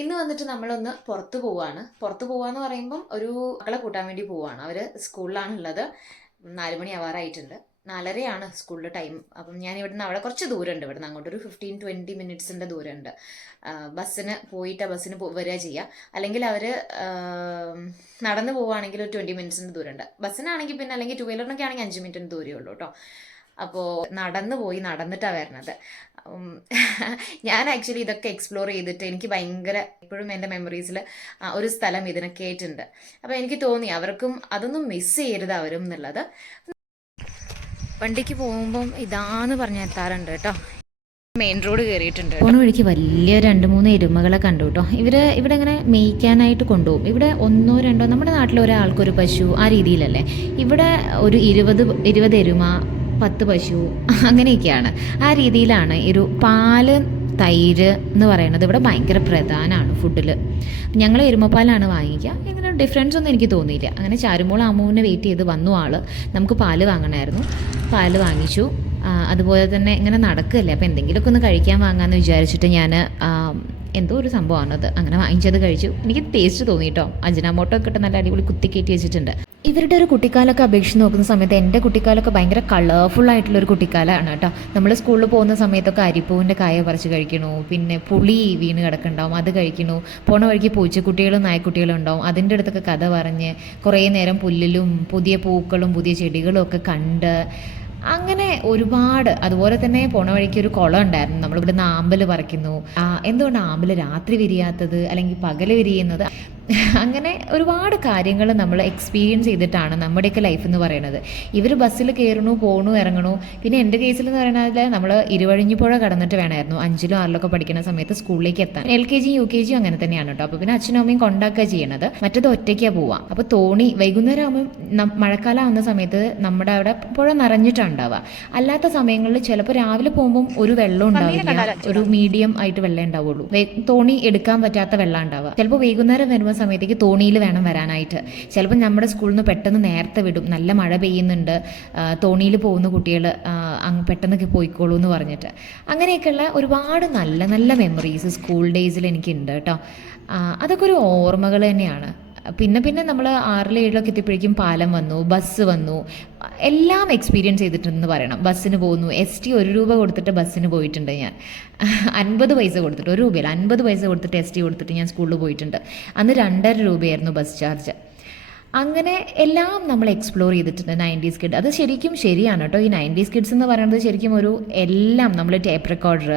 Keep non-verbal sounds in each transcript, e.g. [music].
ഇന്ന് വന്നിട്ട് നമ്മളൊന്ന് പുറത്തു പോവാണ്. പുറത്തു പോവാന്ന് പറയുമ്പം ഒരു മക്കളെ കൂട്ടാൻ വേണ്ടി പോവാണ്. അവർ സ്കൂളിലാണ് ഉള്ളത് നാല് മണി ആവാറായിട്ടുണ്ട്. നാലരയാണ് സ്കൂളിൽ ടൈം. അപ്പം ഞാൻ ഇവിടുന്ന് അവിടെ കുറച്ച് ദൂരമുണ്ട് ഇവിടുന്ന്. അങ്ങോട്ട് ഒരു ഫിഫ്റ്റീൻ ട്വന്റി മിനിറ്റ്സിന്റെ ദൂരമുണ്ട് ബസ്സിന് പോയിട്ട് ബസ്സിന് വരിക ചെയ്യുക അല്ലെങ്കിൽ അവർ നടന്നു പോവുകയാണെങ്കിൽ ഒരു ട്വന്റി മിനിറ്റ്സിന്റെ ദൂരമുണ്ട്. ബസ്സിനാണെങ്കിൽ പിന്നെ അല്ലെങ്കിൽ ടു വീലറിനൊക്കെ ആണെങ്കിൽ അഞ്ച് മിനിറ്റിന് ദൂരമേ ഉള്ളൂ കേട്ടോ അപ്പോൾ നടന്നു പോയി നടന്നിട്ടാണ് വരുന്നത് ഞാൻ ആക്ച്വലി ഇതൊക്കെ എക്സ്പ്ലോർ ചെയ്തിട്ട് എനിക്ക് ഭയങ്കര ഇപ്പോഴും എന്റെ മെമ്മറീസിൽ ഒരു സ്ഥലം ഇതിനൊക്കെ ആയിട്ടുണ്ട് അപ്പോൾ എനിക്ക് തോന്നി അവർക്കും അതൊന്നും മിസ് ചെയ്യരുത് അവരും എന്നുള്ളത്. വണ്ടിക്ക് പോകുമ്പം ഇതാന്ന് പറഞ്ഞ് എത്താറുണ്ട് കേട്ടോ. മെയിൻ റോഡ് കയറിയിട്ടുണ്ട് പോണ വഴിക്ക് വലിയ രണ്ട് മൂന്ന് എരുമകളെ കണ്ടു കേട്ടോ. ഇവർ ഇവിടെ ഇങ്ങനെ മേയ്ക്കാനായിട്ട് കൊണ്ടുപോകും. ഇവിടെ ഒന്നോ രണ്ടോ നമ്മുടെ നാട്ടിൽ ഒരാൾക്കൊരു പശു ആ രീതിയിലല്ലേ? ഇവിടെ ഒരു ഇരുപത് ഇരുപത് എരുമ പത്ത് പശു അങ്ങനെയൊക്കെയാണ്. ആ രീതിയിലാണ് ഒരു പാൽ തൈര് എന്ന് പറയുന്നത് ഇവിടെ ഭയങ്കര പ്രധാനമാണ് ഫുഡിൽ ഞങ്ങൾ എരുമപ്പാലാണ് വാങ്ങിക്കുക. ഇങ്ങനെ ഡിഫറൻസ് ഒന്നും എനിക്ക് തോന്നിയില്ല. അങ്ങനെ ചാരുമ്പോൾ അമ്മുവിനെ വെയിറ്റ് ചെയ്ത് വന്നു ആൾ നമുക്ക് പാൽ വാങ്ങണമായിരുന്നു. പാൽ വാങ്ങിച്ചു. അതുപോലെ തന്നെ ഇങ്ങനെ നടക്കല്ലേ അപ്പോൾ എന്തെങ്കിലുമൊക്കെ ഒന്ന് കഴിക്കാൻ വാങ്ങാമെന്ന് വിചാരിച്ചിട്ട് ഞാൻ എന്തോ ഒരു സംഭവമാണത്. അങ്ങനെ വാങ്ങിച്ചത് കഴിച്ചു. എനിക്ക് ടേസ്റ്റ് തോന്നി കേട്ടോ അജിനാമോട്ടോ ഒക്കെ നല്ല അടിപൊളി കുത്തി കയറ്റി വെച്ചിട്ടുണ്ട്. ഇവരുടെ ഒരു കുട്ടിക്കാലൊക്കെ അപേക്ഷിച്ച് നോക്കുന്ന സമയത്ത് എന്റെ കുട്ടിക്കാലൊക്കെ ഭയങ്കര കളർഫുൾ ആയിട്ടുള്ള ഒരു കുട്ടിക്കാലമാണ് കേട്ടോ. നമ്മൾ സ്കൂളിൽ പോകുന്ന സമയത്തൊക്കെ അരിപ്പൂവിന്റെ കായ പറിച്ച് കഴിക്കണു പിന്നെ പുളി വീണ് കിടക്കുന്നുണ്ടാവും അത് കഴിക്കണു. പോണ വഴിക്ക് പൂച്ചക്കുട്ടികളും നായക്കുട്ടികളും ഉണ്ടാവും. അതിന്റെ അടുത്തൊക്കെ കഥ പറഞ്ഞ് കുറേ നേരം പുല്ലിലും പുതിയ പൂക്കളും പുതിയ ചെടികളും ഒക്കെ കണ്ട് അങ്ങനെ ഒരുപാട് അതുപോലെ തന്നെ പോണ വഴിക്ക് ഒരു കുളം ഉണ്ടായിരുന്നു. നമ്മളിവിടുന്ന് ആമ്പൽ പറിക്കുന്നു. എന്തുകൊണ്ട് ആമ്പൽ രാത്രി വിരിയാത്തത്? അല്ലെങ്കിൽ പകൽ വിരിയുന്നത്? [laughs] അങ്ങനെ ഒരുപാട് കാര്യങ്ങൾ നമ്മൾ എക്സ്പീരിയൻസ് ചെയ്തിട്ടാണ് നമ്മുടെയൊക്കെ ലൈഫ് എന്ന് പറയുന്നത്. ഇവർ ബസ്സിൽ കയറണു പോകണു ഇറങ്ങണു. പിന്നെ എന്റെ കേസിൽ എന്ന് പറയുന്നത് നമ്മൾ ഇരുവഴിഞ്ഞിപ്പുഴ കടന്നിട്ട് വേണമായിരുന്നു. അഞ്ചിലും ആറിലൊക്കെ പഠിക്കുന്ന സമയത്ത് സ്കൂളിലേക്ക് എത്താൻ. L K G U K G അങ്ങനെ തന്നെയാണ് കേട്ടോ. അപ്പോൾ പിന്നെ അച്ഛനും അമ്മയും കൊണ്ടാക്കുക ചെയ്യണത്. മറ്റത് ഒറ്റയ്ക്കാണ് പോവാം. അപ്പോൾ തോണി വൈകുന്നേരം ആകുമ്പോൾ മഴക്കാലം ആവുന്ന സമയത്ത് നമ്മുടെ അവിടെ പുഴ നിറഞ്ഞിട്ടുണ്ടാവുക അല്ലാത്ത സമയങ്ങളിൽ ചിലപ്പോൾ രാവിലെ പോകുമ്പോൾ ഒരു വെള്ളം ഉണ്ടാവില്ല. ഒരു മീഡിയം ആയിട്ട് വെള്ളം ഉണ്ടാവുള്ളൂ. തോണി എടുക്കാൻ പറ്റാത്ത വെള്ളം ഉണ്ടാവുക. ചിലപ്പോൾ വൈകുന്നേരം വരുമ്പോൾ സമയത്തേക്ക് തോണിയിൽ വേണം വരാനായിട്ട്. ചിലപ്പോൾ നമ്മുടെ സ്കൂളിൽ നിന്ന് പെട്ടെന്ന് നേരത്തെ വിടും. നല്ല മഴ പെയ്യുന്നുണ്ട്. തോണിയിൽ പോകുന്ന കുട്ടികൾ അങ്ങ് പെട്ടെന്ന് പോയിക്കോളൂ എന്ന് പറഞ്ഞിട്ട്. അങ്ങനെയൊക്കെയുള്ള ഒരുപാട് നല്ല നല്ല മെമ്മറീസ് സ്കൂൾ ഡേയ്സിൽ എനിക്കുണ്ട് കേട്ടോ. അതൊക്കെ ഒരു ഓർമ്മകൾ തന്നെയാണ്. പിന്നെ പിന്നെ നമ്മൾ ആറിലും ഏഴിലൊക്കെ എത്തിയപ്പോഴേക്കും പാലം വന്നു ബസ് വന്നു. എല്ലാം എക്സ്പീരിയൻസ് ചെയ്തിട്ടുണ്ടെന്ന് പറയണം. ബസ്സിന് പോകുന്നു എസ് ടി ഒരു രൂപ കൊടുത്തിട്ട് ബസ്സിന് പോയിട്ടുണ്ട് ഞാൻ. അൻപത് പൈസ കൊടുത്തിട്ട് ഒരു രൂപയില്ല അൻപത് പൈസ കൊടുത്തിട്ട് എസ് ടി കൊടുത്തിട്ട് ഞാൻ സ്കൂളിൽ പോയിട്ടുണ്ട്. അന്ന് രണ്ടര രൂപയായിരുന്നു ബസ് ചാർജ് അങ്ങനെ എല്ലാം നമ്മൾ എക്സ്പ്ലോർ ചെയ്തിട്ടുണ്ട് നയന്റീസ് കിഡ് അത് ശരിക്കും ശരിയാണ് കേട്ടോ ഈ നയന്റീസ് കിഡ്സ് എന്ന് പറയുന്നത് ശരിക്കും ഒരു എല്ലാം നമ്മൾ ടേപ്പ് റെക്കോർഡർ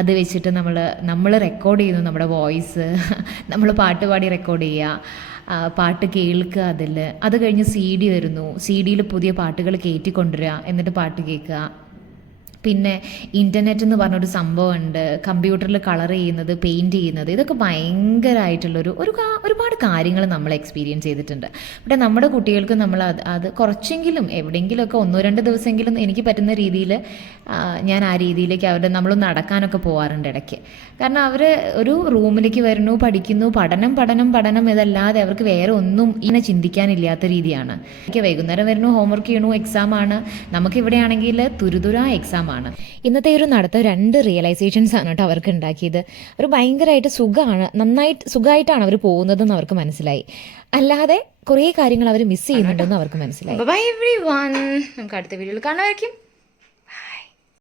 അത് വെച്ചിട്ട് നമ്മൾ നമ്മൾ റെക്കോർഡ് ചെയ്യുന്നു നമ്മുടെ വോയിസ് [laughs] നമ്മൾ പാട്ട് പാടി റെക്കോർഡ് ചെയ്യുക പാട്ട് കേൾക്കുക അതിൽ അത് കഴിഞ്ഞ് സി ഡി വരുന്നു. സി ഡിയിൽ പുതിയ പാട്ടുകൾ കയറ്റിക്കൊണ്ടുവരിക എന്നിട്ട് പാട്ട് കേൾക്കുക. പിന്നെ ഇന്റർനെറ്റ് എന്ന് പറഞ്ഞൊരു സംഭവമുണ്ട്. കമ്പ്യൂട്ടറിൽ കളർ ചെയ്യുന്നത് പെയിന്റ് ചെയ്യുന്നത് ഇതൊക്കെ ഭയങ്കരമായിട്ടുള്ളൊരു ഒരു ഒരുപാട് കാര്യങ്ങൾ നമ്മൾ എക്സ്പീരിയൻസ് ചെയ്തിട്ടുണ്ട്. ഇവിടെ നമ്മുടെ കുട്ടികൾക്ക് നമ്മൾ അത് അത് കുറച്ചെങ്കിലും എവിടെയെങ്കിലുമൊക്കെ ഒന്നോ രണ്ട് ദിവസമെങ്കിലും എനിക്ക് പറ്റുന്ന രീതിയിൽ ഞാൻ ആ രീതിയിലേക്ക് അവരുടെ നമ്മൾ നടക്കാനൊക്കെ പോകാറുണ്ട് ഇടയ്ക്ക്. കാരണം അവർ ഒരു റൂമിലേക്ക് വരുന്നു പഠിക്കുന്നു പഠനം പഠനം പഠനം ഇതല്ലാതെ അവർക്ക് വേറെ ഒന്നും ഇങ്ങനെ ചിന്തിക്കാനില്ലാത്ത രീതിയാണ്. എനിക്ക് വൈകുന്നേരം വരുന്നു ഹോംവർക്ക് ചെയ്യണു എക്സാം ആണ്. നമുക്ക് ഇവിടെയാണെങ്കിൽ തുരുതുര എക്സാം ആണ് ഇന്നത്തെ ഒരു നടത്തം രണ്ട് റിയലൈസേഷൻസ് ആണ് കേട്ടോ അവർക്ക് ഉണ്ടാക്കിയത്. അവർ ഭയങ്കരമായിട്ട് സുഖമാണ് നന്നായിട്ട് സുഖമായിട്ടാണ് അവർ പോകുന്നതെന്ന് അവർക്ക് മനസ്സിലായി. അല്ലാതെ കുറേ കാര്യങ്ങൾ അവർ മിസ് ചെയ്യുന്നുണ്ടെന്ന് അവർക്ക് മനസ്സിലായി. ബൈ നമുക്ക് അടുത്ത വീഡിയോയിൽ കാണുമായിരിക്കും